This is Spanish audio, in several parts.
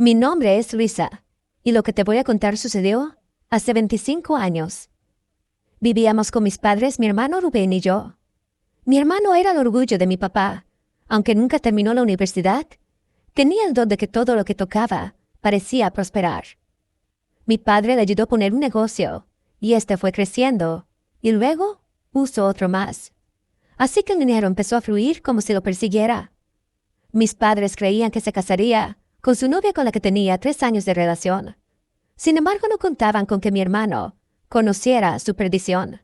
Mi nombre es Luisa, y lo que te voy a contar sucedió hace 25 años. Vivíamos con mis padres, mi hermano Rubén y yo. Mi hermano era el orgullo de mi papá. Aunque nunca terminó la universidad, tenía el don de que todo lo que tocaba parecía prosperar. Mi padre le ayudó a poner un negocio, y este fue creciendo, y luego puso otro más. Así que el dinero empezó a fluir como si lo persiguiera. Mis padres creían que se casaría con su novia con la que tenía 3 años de relación. Sin embargo, no contaban con que mi hermano conociera su perdición.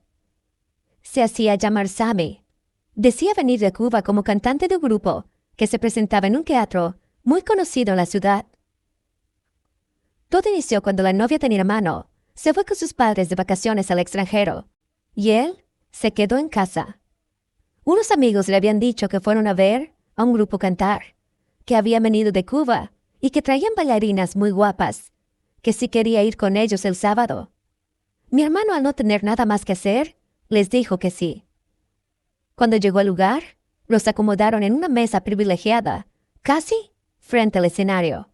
Se hacía llamar Sammy. Decía venir de Cuba como cantante de un grupo que se presentaba en un teatro muy conocido en la ciudad. Todo inició cuando la novia de mi hermano se fue con sus padres de vacaciones al extranjero, y él se quedó en casa. Unos amigos le habían dicho que fueron a ver a un grupo cantar, que había venido de Cuba y que traían bailarinas muy guapas, que si quería ir con ellos el sábado. Mi hermano, al no tener nada más que hacer, les dijo que sí. Cuando llegó al lugar, los acomodaron en una mesa privilegiada, casi frente al escenario.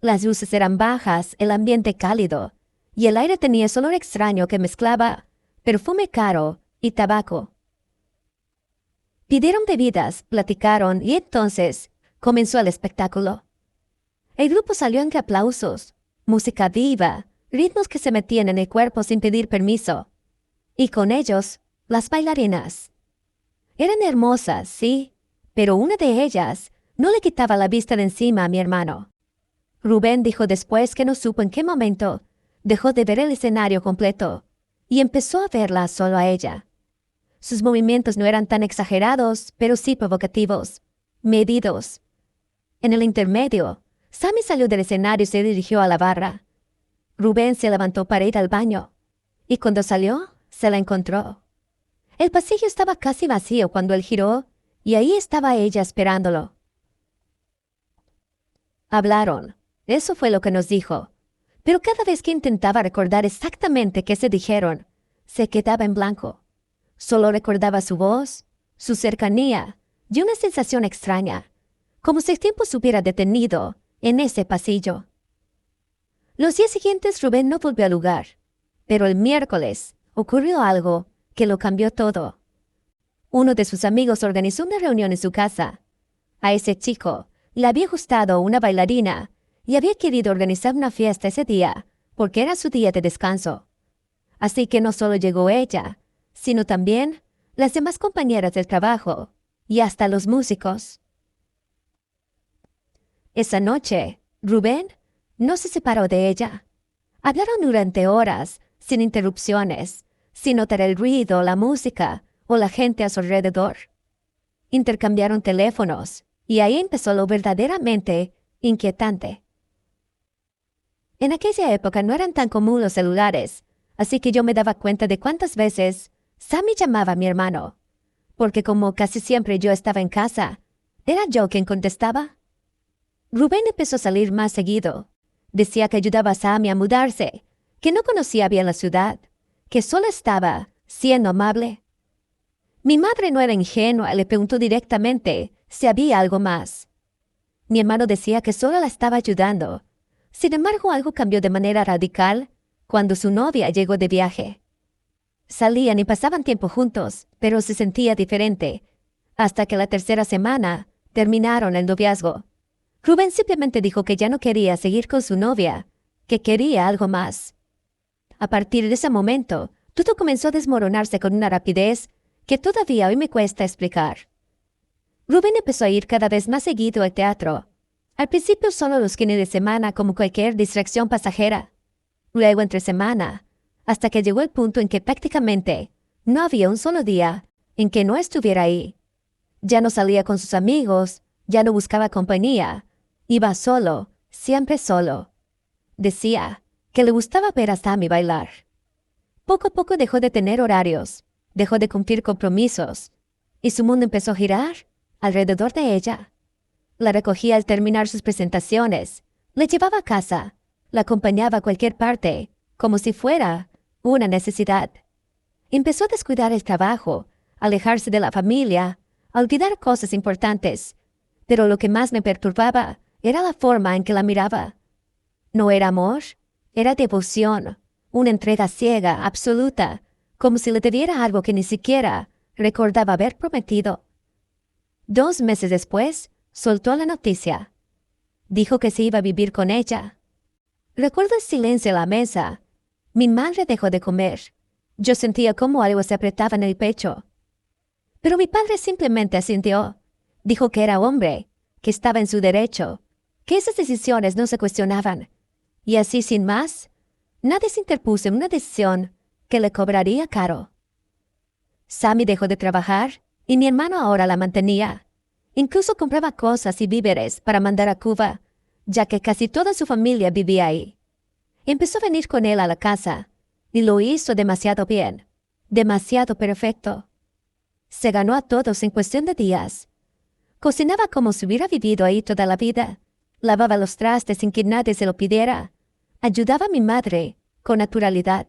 Las luces eran bajas, el ambiente cálido, y el aire tenía ese olor extraño que mezclaba perfume caro y tabaco. Pidieron bebidas, platicaron y entonces comenzó el espectáculo. El grupo salió entre aplausos, música viva, ritmos que se metían en el cuerpo sin pedir permiso. Y con ellos, las bailarinas. Eran hermosas, sí, pero una de ellas no le quitaba la vista de encima a mi hermano. Rubén dijo después que no supo en qué momento dejó de ver el escenario completo y empezó a verla solo a ella. Sus movimientos no eran tan exagerados, pero sí provocativos, medidos. En el intermedio, Sammy salió del escenario y se dirigió a la barra. Rubén se levantó para ir al baño, y cuando salió, se la encontró. El pasillo estaba casi vacío cuando él giró, y ahí estaba ella esperándolo. Hablaron, eso fue lo que nos dijo, pero cada vez que intentaba recordar exactamente qué se dijeron, se quedaba en blanco. Solo recordaba su voz, su cercanía y una sensación extraña, como si el tiempo se hubiera detenido en ese pasillo. Los días siguientes Rubén no volvió al lugar, pero el miércoles ocurrió algo que lo cambió todo. Uno de sus amigos organizó una reunión en su casa. A ese chico le había gustado una bailarina y había querido organizar una fiesta ese día porque era su día de descanso. Así que no solo llegó ella, sino también las demás compañeras del trabajo y hasta los músicos. Esa noche, Rubén no se separó de ella. Hablaron durante horas, sin interrupciones, sin notar el ruido, la música o la gente a su alrededor. Intercambiaron teléfonos y ahí empezó lo verdaderamente inquietante. En aquella época no eran tan comunes los celulares, así que yo me daba cuenta de cuántas veces Sammy llamaba a mi hermano, porque como casi siempre yo estaba en casa, era yo quien contestaba. Rubén empezó a salir más seguido. Decía que ayudaba a Sammy a mudarse, que no conocía bien la ciudad, que solo estaba siendo amable. Mi madre no era ingenua y le preguntó directamente si había algo más. Mi hermano decía que solo la estaba ayudando. Sin embargo, algo cambió de manera radical cuando su novia llegó de viaje. Salían y pasaban tiempo juntos, pero se sentía diferente. Hasta que la tercera semana terminaron el noviazgo. Rubén simplemente dijo que ya no quería seguir con su novia, que quería algo más. A partir de ese momento, todo comenzó a desmoronarse con una rapidez que todavía hoy me cuesta explicar. Rubén empezó a ir cada vez más seguido al teatro. Al principio solo los fines de semana como cualquier distracción pasajera. Luego entre semana, hasta que llegó el punto en que prácticamente no había un solo día en que no estuviera ahí. Ya no salía con sus amigos, ya no buscaba compañía. Iba solo, siempre solo. Decía que le gustaba ver a Sammy bailar. Poco a poco dejó de tener horarios, dejó de cumplir compromisos, y su mundo empezó a girar alrededor de ella. La recogía al terminar sus presentaciones, le llevaba a casa, la acompañaba a cualquier parte, como si fuera una necesidad. Empezó a descuidar el trabajo, a alejarse de la familia, a olvidar cosas importantes, pero lo que más me perturbaba era la forma en que la miraba, No era amor, era devoción, una entrega ciega, absoluta, como si le debiera algo que ni siquiera recordaba haber prometido. 2 meses después, soltó la noticia. Dijo que se iba a vivir con ella. Recuerdo el silencio en la mesa. Mi madre dejó de comer. Yo sentía como algo se apretaba en el pecho. Pero mi padre simplemente asintió. Dijo que era hombre, que estaba en su derecho, que esas decisiones no se cuestionaban. Y así, sin más, nadie se interpuso en una decisión que le cobraría caro. Sammy dejó de trabajar y mi hermano ahora la mantenía. Incluso compraba cosas y víveres para mandar a Cuba, ya que casi toda su familia vivía ahí. Empezó a venir con él a la casa, y lo hizo demasiado bien, demasiado perfecto. Se ganó a todos en cuestión de días. Cocinaba como si hubiera vivido ahí toda la vida, lavaba los trastes sin que nadie se lo pidiera, ayudaba a mi madre con naturalidad.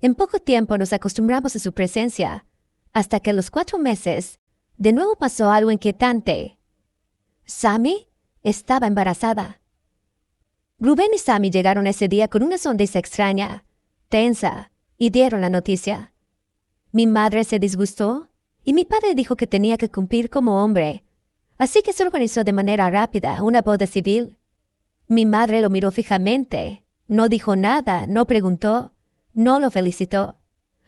En poco tiempo nos acostumbramos a su presencia, hasta que a los 4 meses, de nuevo pasó algo inquietante. Sammy estaba embarazada. Rubén y Sammy llegaron ese día con una sonrisa extraña, tensa, y dieron la noticia. Mi madre se disgustó y mi padre dijo que tenía que cumplir como hombre, así que se organizó de manera rápida una boda civil. Mi madre lo miró fijamente, no dijo nada, no preguntó, no lo felicitó.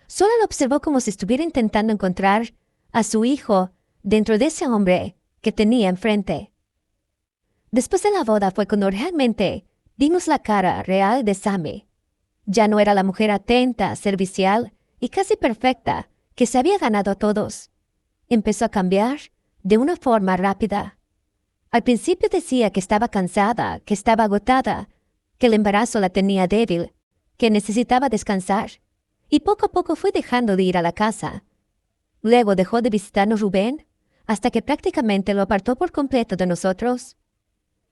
Solo lo observó como si estuviera intentando encontrar a su hijo dentro de ese hombre que tenía enfrente. Después de la boda fue cuando realmente vimos la cara real de Sammy. Ya no era la mujer atenta, servicial y casi perfecta que se había ganado a todos. Empezó a cambiar de una forma rápida. Al principio decía que estaba cansada, que estaba agotada, que el embarazo la tenía débil, que necesitaba descansar, y poco a poco fue dejando de ir a la casa. Luego dejó de visitarnos Rubén, hasta que prácticamente lo apartó por completo de nosotros.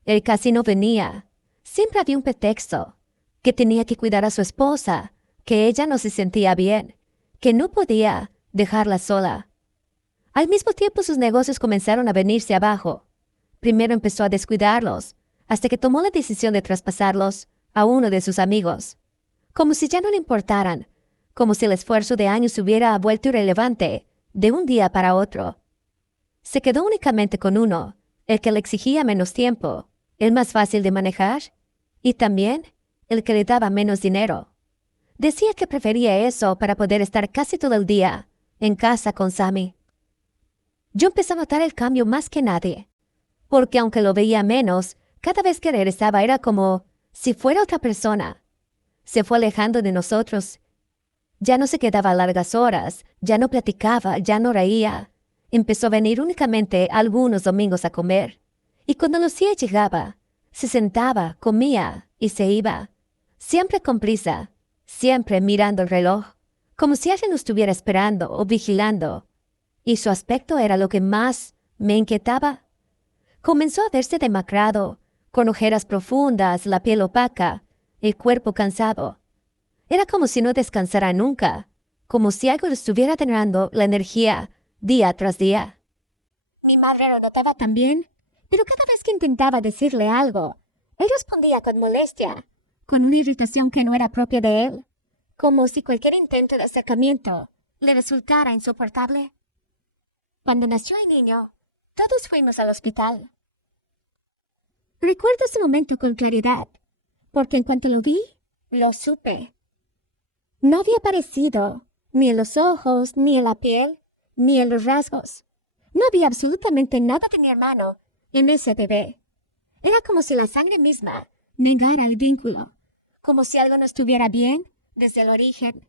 Él casi no venía. Siempre había un pretexto, que tenía que cuidar a su esposa, que ella no se sentía bien, que no podía dejarla sola. Al mismo tiempo sus negocios comenzaron a venirse abajo. Primero empezó a descuidarlos, hasta que tomó la decisión de traspasarlos a uno de sus amigos. Como si ya no le importaran, como si el esfuerzo de años se hubiera vuelto irrelevante de un día para otro. Se quedó únicamente con uno, el que le exigía menos tiempo, el más fácil de manejar, y también el que le daba menos dinero. Decía que prefería eso para poder estar casi todo el día en casa con Sammy. Yo empecé a notar el cambio más que nadie, porque aunque lo veía menos, cada vez que regresaba era como si fuera otra persona. Se fue alejando de nosotros. Ya no se quedaba largas horas, ya no platicaba, ya no reía. Empezó a venir únicamente algunos domingos a comer, y cuando Lucía llegaba, se sentaba, comía y se iba, siempre con prisa, siempre mirando el reloj, como si alguien lo estuviera esperando o vigilando. Y su aspecto era lo que más me inquietaba. Comenzó a verse demacrado, con ojeras profundas, la piel opaca, el cuerpo cansado. Era como si no descansara nunca, como si algo le estuviera drenando la energía día tras día. Mi madre lo notaba también, pero cada vez que intentaba decirle algo, él respondía con molestia, con una irritación que no era propia de él, como si cualquier intento de acercamiento le resultara insoportable. Cuando nació el niño, todos fuimos al hospital. Recuerdo ese momento con claridad, porque en cuanto lo vi, lo supe. No había aparecido, ni en los ojos, ni en la piel, ni en los rasgos. No había absolutamente nada de mi hermano en ese bebé. Era como si la sangre misma negara el vínculo, como si algo no estuviera bien desde el origen.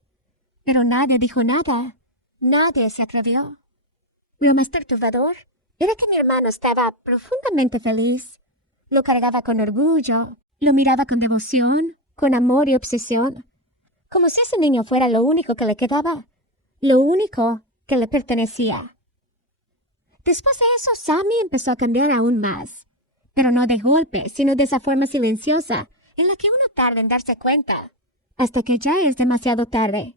Pero nadie dijo nada, nadie se atrevió. Lo más perturbador era que mi hermano estaba profundamente feliz. Lo cargaba con orgullo, lo miraba con devoción, con amor y obsesión, como si ese niño fuera lo único que le quedaba, lo único que le pertenecía. Después de eso, Sammy empezó a cambiar aún más, pero no de golpe, sino de esa forma silenciosa en la que uno tarda en darse cuenta, hasta que ya es demasiado tarde.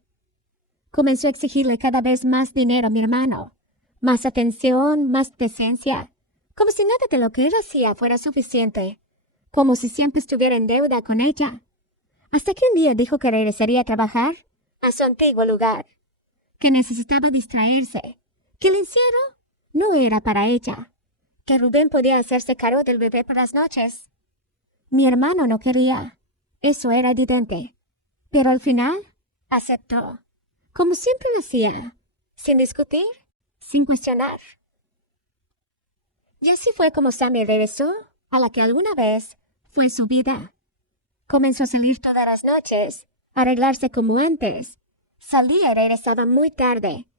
Comenzó a exigirle cada vez más dinero a mi hermano, más atención, más decencia, como si nada de lo que él hacía fuera suficiente como si siempre estuviera en deuda con ella. Hasta que un día dijo que regresaría a trabajar a su antiguo lugar, que necesitaba distraerse, que el encierro no era para ella, que Rubén podía hacerse cargo del bebé por las noches. Mi hermano no quería, eso era evidente, pero al final aceptó, como siempre lo hacía, sin discutir, sin cuestionar. Y así fue como Sammy regresó a la que alguna vez fue su vida. Comenzó a salir todas las noches, a arreglarse como antes. Salía y regresaba muy tarde.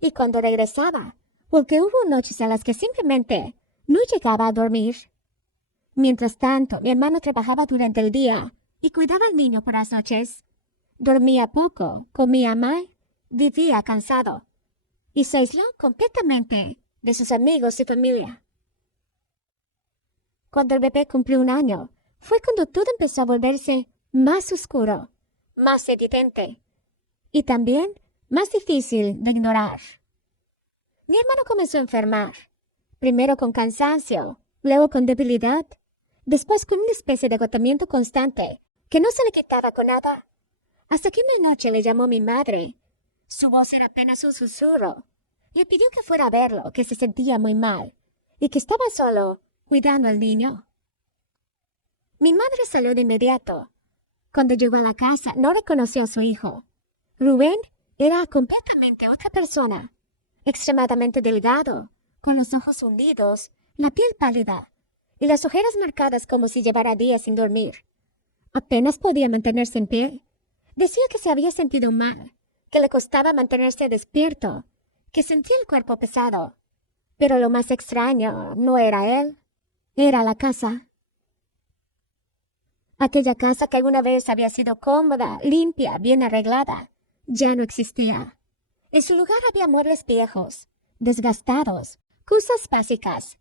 Y cuando regresaba, porque hubo noches en las que simplemente no llegaba a dormir. Mientras tanto, mi hermano trabajaba durante el día y cuidaba al niño por las noches. Dormía poco, comía mal, vivía cansado y se aisló completamente de sus amigos y familia. Cuando el bebé cumplió 1 año, fue cuando todo empezó a volverse más oscuro, más evidente y también más difícil de ignorar. Mi hermano comenzó a enfermar, primero con cansancio, luego con debilidad, después con una especie de agotamiento constante que no se le quitaba con nada, hasta que una noche le llamó mi madre. Su voz era apenas un susurro. Le pidió que fuera a verlo, que se sentía muy mal y que estaba solo cuidando al niño. Mi madre salió de inmediato. Cuando llegó a la casa, no reconoció a su hijo. Rubén era completamente otra persona, extremadamente delgado, con los ojos hundidos, la piel pálida y las ojeras marcadas como si llevara días sin dormir. Apenas podía mantenerse en pie. Decía que se había sentido mal, que le costaba mantenerse despierto, que sentía el cuerpo pesado. Pero lo más extraño no era él, era la casa. Aquella casa que alguna vez había sido cómoda, limpia, bien arreglada, ya no existía. En su lugar había muebles viejos, desgastados, cosas básicas,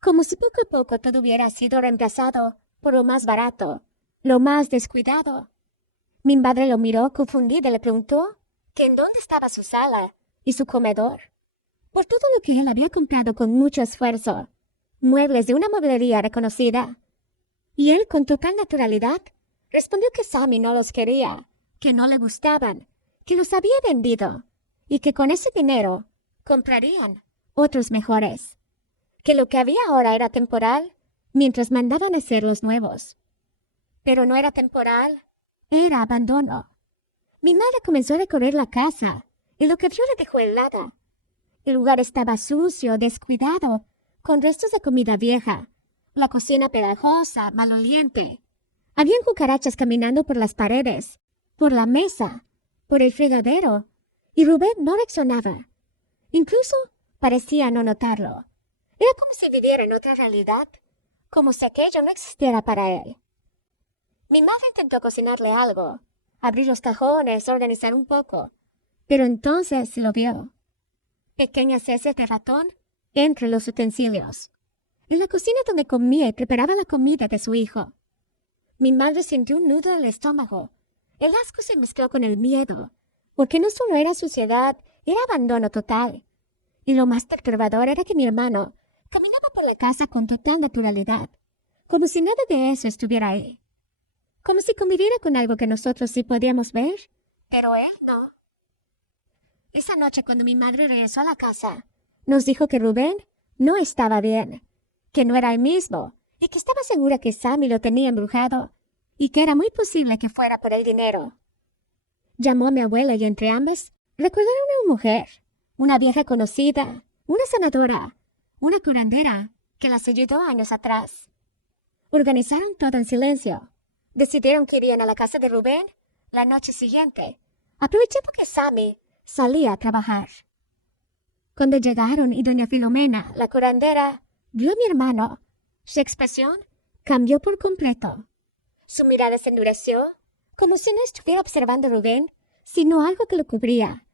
como si poco a poco todo hubiera sido reemplazado por lo más barato, lo más descuidado. Mi madre lo miró confundida y le preguntó que en dónde estaba su sala y su comedor. Por todo lo que él había comprado con mucho esfuerzo, muebles de una mueblería reconocida. Y él, con total naturalidad, respondió que Sammy no los quería, que no le gustaban, que los había vendido y que con ese dinero comprarían otros mejores, que lo que había ahora era temporal mientras mandaban hacer los nuevos. Pero no era temporal, era abandono. Mi madre comenzó a recorrer la casa y lo que vio le dejó helada. El lugar estaba sucio, descuidado, con restos de comida vieja, la cocina pegajosa, maloliente. Habían cucarachas caminando por las paredes, por la mesa, por el fregadero, y Rubén no reaccionaba. Incluso parecía no notarlo. Era como si viviera en otra realidad, como si aquello no existiera para él. Mi madre intentó cocinarle algo, abrir los cajones, organizar un poco, pero entonces lo vio. Pequeñas heces de ratón entre los utensilios, en la cocina donde comía y preparaba la comida de su hijo. Mi madre sintió un nudo en el estómago. El asco se mezcló con el miedo, porque no solo era suciedad, era abandono total. Y lo más perturbador era que mi hermano caminaba por la casa con total naturalidad, como si nada de eso estuviera ahí. Como si conviviera con algo que nosotros sí podíamos ver, pero él no. Esa noche, cuando mi madre regresó a la casa, nos dijo que Rubén no estaba bien, que no era el mismo, y que estaba segura que Sammy lo tenía embrujado, y que era muy posible que fuera por el dinero. Llamó a mi abuela y entre ambas recordaron a una mujer, una vieja conocida, una sanadora, una curandera, que las ayudó años atrás. Organizaron todo en silencio. Decidieron que irían a la casa de Rubén la noche siguiente, aprovechando que Sammy salía a trabajar. Cuando llegaron y doña Filomena, la curandera, vio a mi hermano, su expresión cambió por completo. Su mirada se endureció, como si no estuviera observando a Rubén, sino algo que lo cubría,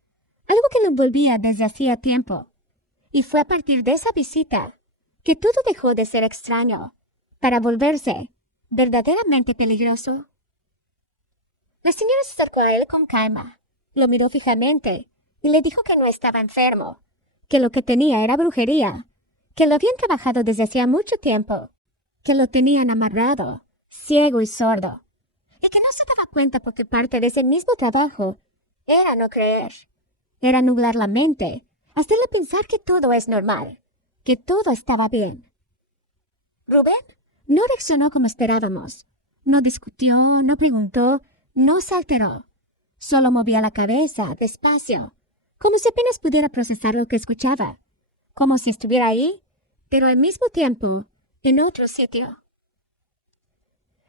algo que lo envolvía desde hacía tiempo. Y fue a partir de esa visita que todo dejó de ser extraño, para volverse verdaderamente peligroso. La señora se acercó a él con calma, lo miró fijamente y le dijo que no estaba enfermo, que lo que tenía era brujería, que lo habían trabajado desde hacía mucho tiempo que lo tenían amarrado, ciego y sordo, y que no se daba cuenta porque parte de ese mismo trabajo era no creer, era nublar la mente, hacerle pensar que todo es normal, que todo estaba bien. Rubén no reaccionó como esperábamos. No discutió, no preguntó, no se alteró. Solo movía la cabeza, despacio, como si apenas pudiera procesar lo que escuchaba, como si estuviera ahí, pero al mismo tiempo en otro sitio.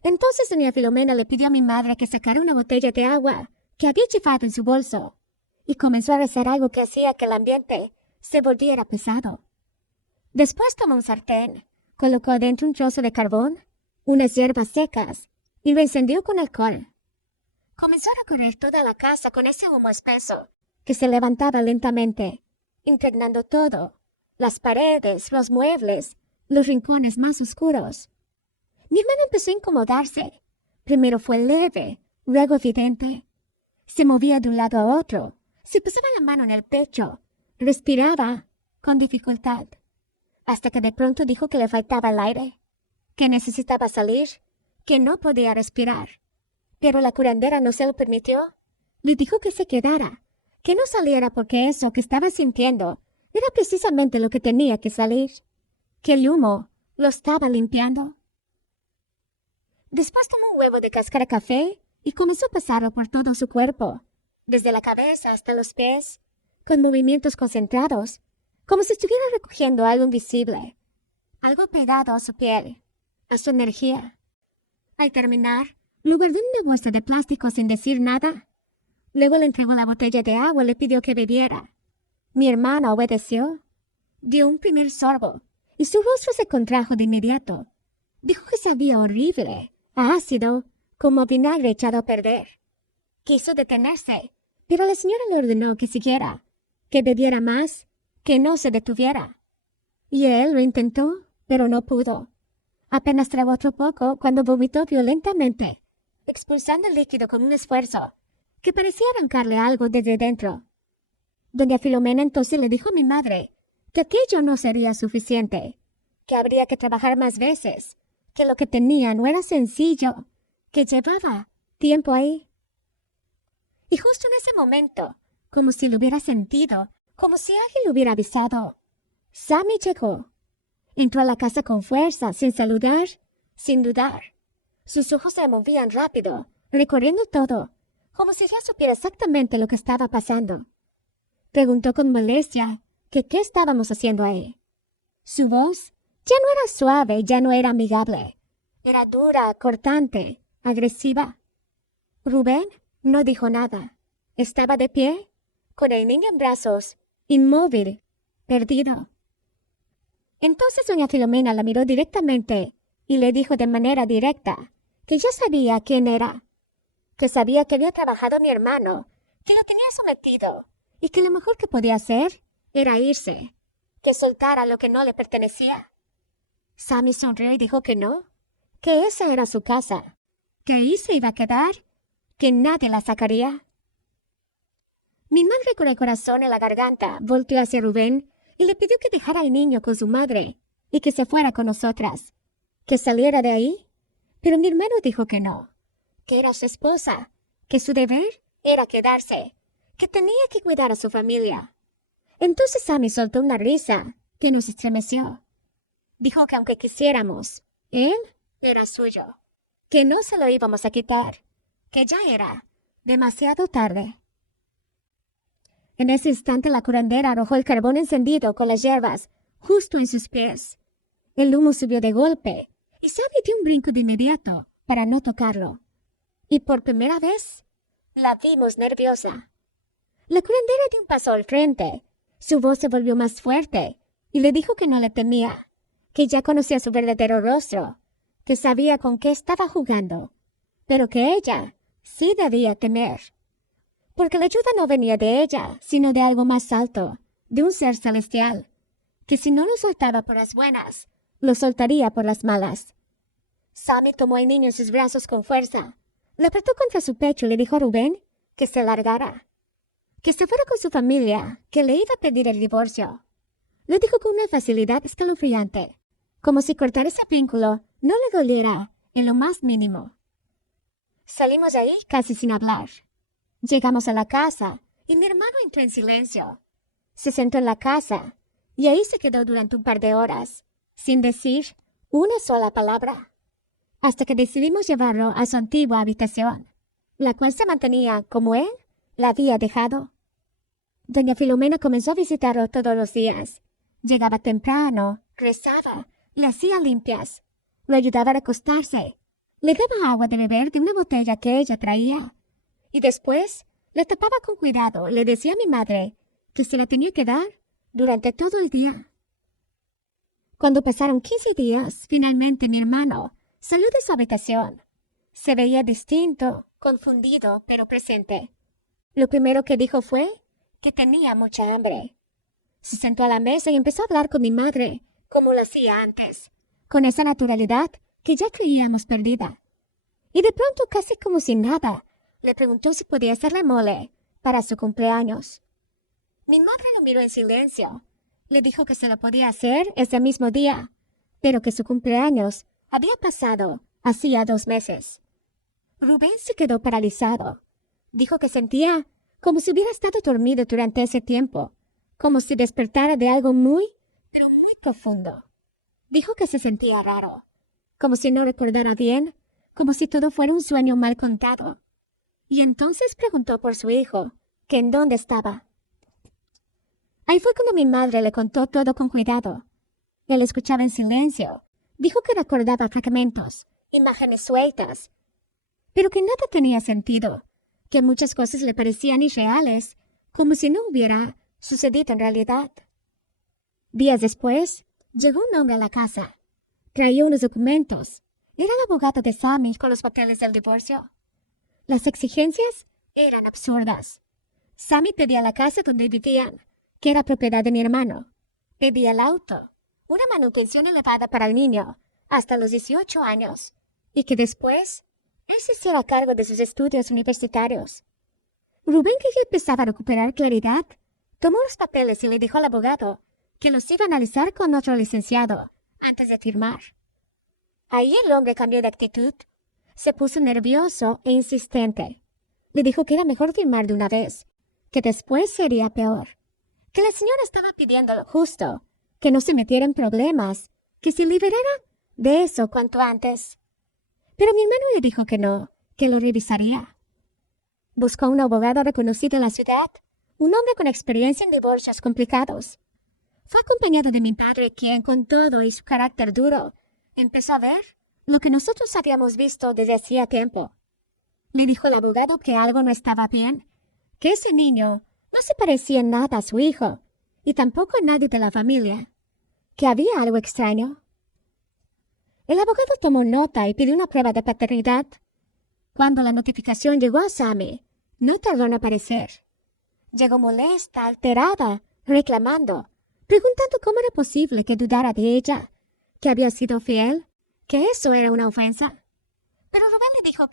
Entonces doña Filomena le pidió a mi madre que sacara una botella de agua que había llevado en su bolso y comenzó a rezar algo que hacía que el ambiente se volviera pesado. Después tomó un sartén, colocó dentro un trozo de carbón, unas hierbas secas y lo encendió con alcohol. Comenzó a recorrer toda la casa con ese humo espeso que se levantaba lentamente, impregnando todo, las paredes, los muebles, los rincones más oscuros. Mi hermana empezó a incomodarse. Primero fue leve, luego evidente. Se movía de un lado a otro, se pasaba la mano en el pecho, respiraba con dificultad, hasta que de pronto dijo que le faltaba el aire, que necesitaba salir, que no podía respirar. Pero la curandera no se lo permitió. Le dijo que se quedara, que no saliera porque eso que estaba sintiendo era precisamente lo que tenía que salir, que el humo lo estaba limpiando. Después tomó un huevo de cáscara café y comenzó a pasarlo por todo su cuerpo, desde la cabeza hasta los pies, con movimientos concentrados, como si estuviera recogiendo algo invisible, algo pegado a su piel, a su energía. Al terminar, lo guardó en una bolsa de plástico sin decir nada. Luego le entregó la botella de agua y le pidió que bebiera. Mi hermana obedeció. Dio un primer sorbo y su rostro se contrajo de inmediato. Dijo que sabía horrible, ácido, como vinagre echado a perder. Quiso detenerse, pero la señora le ordenó que siguiera, que bebiera más, que no se detuviera. Y él lo intentó, pero no pudo. Apenas tragó otro poco cuando vomitó violentamente, expulsando el líquido con un esfuerzo que parecía arrancarle algo desde dentro. Doña Filomena entonces le dijo a mi madre que aquello no sería suficiente, que habría que trabajar más veces, que lo que tenía no era sencillo, que llevaba tiempo ahí. Y justo en ese momento, como si lo hubiera sentido, como si alguien lo hubiera avisado, Sammy llegó. Entró a la casa con fuerza, sin saludar, sin dudar. Sus ojos se movían rápido, recorriendo todo, como si ya supiera exactamente lo que estaba pasando. Preguntó con molestia que qué estábamos haciendo ahí. Su voz ya no era suave, ya no era amigable. Era dura, cortante, agresiva. Rubén no dijo nada. Estaba de pie, con el niño en brazos, inmóvil, perdido. Entonces doña Filomena la miró directamente y le dijo de manera directa que ya sabía quién era, que sabía que había trabajado mi hermano, que lo tenía sometido y que lo mejor que podía hacer era irse, que soltara lo que no le pertenecía. Sammy sonrió y dijo que no, que esa era su casa, que ahí se iba a quedar, que nadie la sacaría. Mi madre, con el corazón en la garganta, volteó hacia Rubén y le pidió que dejara al niño con su madre y que se fuera con nosotras, que saliera de ahí. Pero mi hermano dijo que no, que era su esposa, que su deber era quedarse, que tenía que cuidar a su familia. Entonces Sammy soltó una risa que nos estremeció. Dijo que aunque quisiéramos, él era suyo, que no se lo íbamos a quitar, que ya era demasiado tarde. En ese instante la curandera arrojó el carbón encendido con las hierbas justo en sus pies. El humo subió de golpe y Sammy dio un brinco de inmediato para no tocarlo. Y por primera vez la vimos nerviosa. La curandera dio un paso al frente. Su voz se volvió más fuerte y le dijo que no le temía, que ya conocía su verdadero rostro, que sabía con qué estaba jugando, pero que ella sí debía temer. Porque la ayuda no venía de ella, sino de algo más alto, de un ser celestial, que si no lo soltaba por las buenas, lo soltaría por las malas. Sammy tomó al niño en sus brazos con fuerza, le apretó contra su pecho y le dijo a Rubén que se largara, que se fuera con su familia, que le iba a pedir el divorcio. Lo dijo con una facilidad escalofriante, como si cortar ese vínculo no le doliera en lo más mínimo. Salimos de ahí casi sin hablar. Llegamos a la casa y mi hermano entró en silencio. Se sentó en la casa y ahí se quedó durante un par de horas, sin decir una sola palabra, hasta que decidimos llevarlo a su antigua habitación, la cual se mantenía como él la había dejado. Doña Filomena comenzó a visitarlo todos los días. Llegaba temprano, rezaba, le hacía limpias, lo ayudaba a recostarse, le daba agua de beber de una botella que ella traía, y después le tapaba con cuidado. Le decía a mi madre que se la tenía que dar durante todo el día. Cuando pasaron 15 días, finalmente mi hermano salió de su habitación. Se veía distinto, confundido, pero presente. Lo primero que dijo fue que tenía mucha hambre. Se sentó a la mesa y empezó a hablar con mi madre, como lo hacía antes, con esa naturalidad que ya creíamos perdida. Y de pronto, casi como si nada, le preguntó si podía hacerle mole para su cumpleaños. Mi madre lo miró en silencio. Le dijo que se lo podía hacer ese mismo día, pero que su cumpleaños había pasado hacía 2 meses. Rubén se quedó paralizado. Dijo que sentía como si hubiera estado dormido durante ese tiempo, como si despertara de algo muy, pero muy profundo. Dijo que se sentía raro, como si no recordara bien, como si todo fuera un sueño mal contado. Y entonces preguntó por su hijo, que en dónde estaba. Ahí fue cuando mi madre le contó todo con cuidado. Él escuchaba en silencio. Dijo que recordaba fragmentos, imágenes sueltas, pero que nada tenía sentido, que muchas cosas le parecían irreales, como si no hubiera sucedido en realidad. Días después, llegó un hombre a la casa. Traía unos documentos. Era el abogado de Sammy con los papeles del divorcio. Las exigencias eran absurdas. Sammy pedía la casa donde vivían, que era propiedad de mi hermano. Pedía el auto, una manutención elevada para el niño, hasta los 18 años, y que después él se hiciera cargo de sus estudios universitarios. Rubén, que ya empezaba a recuperar claridad, tomó los papeles y le dijo al abogado que los iba a analizar con otro licenciado antes de firmar. Ahí el hombre cambió de actitud. Se puso nervioso e insistente. Le dijo que era mejor firmar de una vez, que después sería peor, que la señora estaba pidiendo lo justo, que no se metiera en problemas, que se liberara de eso cuanto antes. Pero mi hermano le dijo que no, que lo revisaría. Buscó un abogado reconocido en la ciudad, un hombre con experiencia en divorcios complicados. Fue acompañado de mi padre, quien, con todo y su carácter duro, empezó a ver lo que nosotros habíamos visto desde hacía tiempo. Le dijo al abogado que algo no estaba bien, que ese niño no se parecía en nada a su hijo, y tampoco a nadie de la familia, que había algo extraño. El abogado tomó nota y pidió una prueba de paternidad. Cuando la notificación llegó a Sammy, no tardó en aparecer. Llegó molesta, alterada, reclamando, preguntando cómo era posible que dudara de ella, que había sido fiel, que eso era una ofensa. Pero Rubén le dijo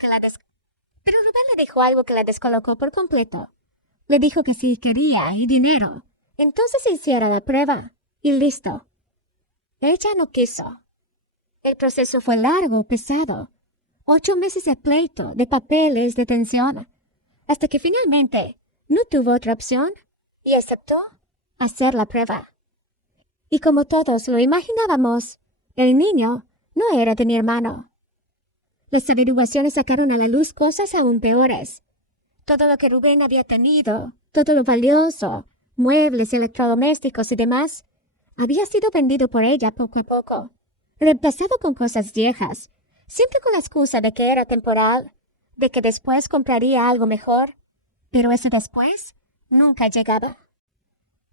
algo que la descolocó por completo. Le dijo que si quería y dinero, entonces hiciera la prueba, y listo. Ella no quiso. El proceso fue largo, pesado. 8 meses de pleito, de papeles, de tensión, hasta que finalmente no tuvo otra opción y aceptó hacer la prueba. Y como todos lo imaginábamos, el niño no era de mi hermano. Las averiguaciones sacaron a la luz cosas aún peores. Todo lo que Rubén había tenido, todo lo valioso, muebles, electrodomésticos y demás, había sido vendido por ella poco a poco, reemplazado con cosas viejas, siempre con la excusa de que era temporal, de que después compraría algo mejor, pero ese después nunca llegaba.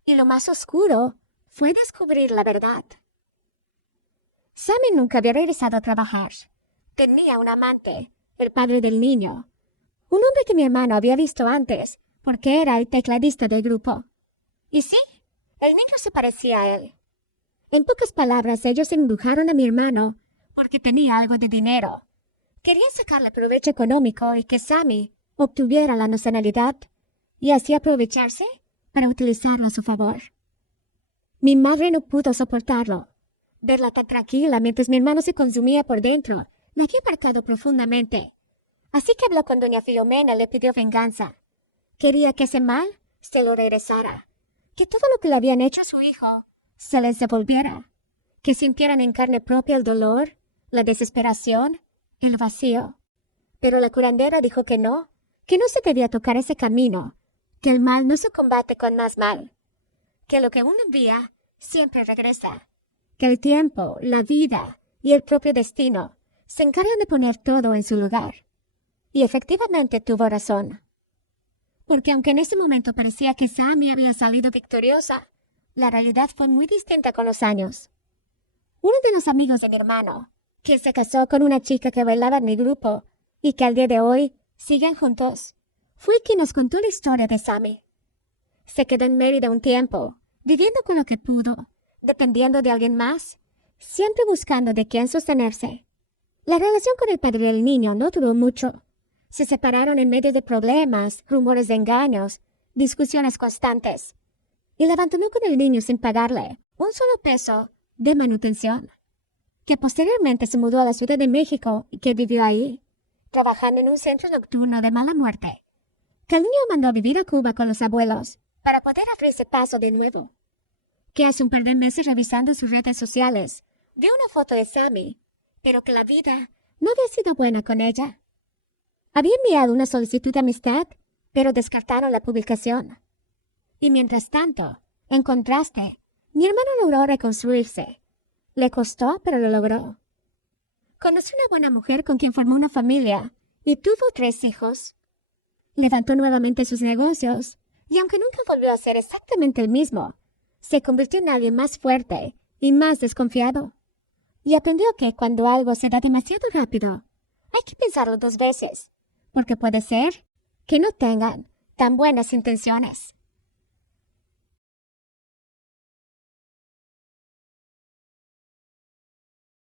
Y lo más oscuro fue descubrir la verdad. Sammy nunca había regresado a trabajar. Tenía un amante, el padre del niño, un hombre que mi hermano había visto antes, porque era el tecladista del grupo. Y sí, el niño se parecía a él. En pocas palabras, ellos embrujaron a mi hermano porque tenía algo de dinero. Querían sacarle provecho económico y que Sammy obtuviera la nacionalidad y así aprovecharse para utilizarlo a su favor. Mi madre no pudo soportarlo. Verla tan tranquila mientras mi hermano se consumía por dentro me había marcado profundamente. Así que habló con doña Filomena y le pidió venganza. Quería que ese mal se lo regresara, que todo lo que le habían hecho a su hijo se les devolviera, que sintieran en carne propia el dolor, la desesperación, el vacío. Pero la curandera dijo que no se debía tocar ese camino, que el mal no se combate con más mal, que lo que uno envía siempre regresa, que el tiempo, la vida y el propio destino se encargan de poner todo en su lugar. Y efectivamente tuvo razón. Porque aunque en ese momento parecía que Sammy había salido victoriosa, la realidad fue muy distinta con los años. Uno de los amigos de mi hermano, que se casó con una chica que bailaba en mi grupo y que al día de hoy siguen juntos, fue quien nos contó la historia de Sammy. Se quedó en Mérida un tiempo, viviendo con lo que pudo, dependiendo de alguien más, siempre buscando de quién sostenerse. La relación con el padre del niño no duró mucho. Se separaron en medio de problemas, rumores de engaños, discusiones constantes, y le abandonó con el niño sin pagarle un solo peso de manutención. Que posteriormente se mudó a la Ciudad de México y que vivió ahí, trabajando en un centro nocturno de mala muerte. Que el niño mandó a vivir a Cuba con los abuelos para poder abrirse paso de nuevo. Que hace un par de meses revisando sus redes sociales vio una foto de Sammy, pero que la vida no había sido buena con ella. Había enviado una solicitud de amistad, pero descartaron la publicación. Y mientras tanto, en contraste, mi hermano logró reconstruirse. Le costó, pero lo logró. Conoció una buena mujer con quien formó una familia y tuvo 3 hijos. Levantó nuevamente sus negocios y aunque nunca volvió a ser exactamente el mismo, se convirtió en alguien más fuerte y más desconfiado. Y aprendió que cuando algo se da demasiado rápido, hay que pensarlo 2 veces, porque puede ser que no tengan tan buenas intenciones.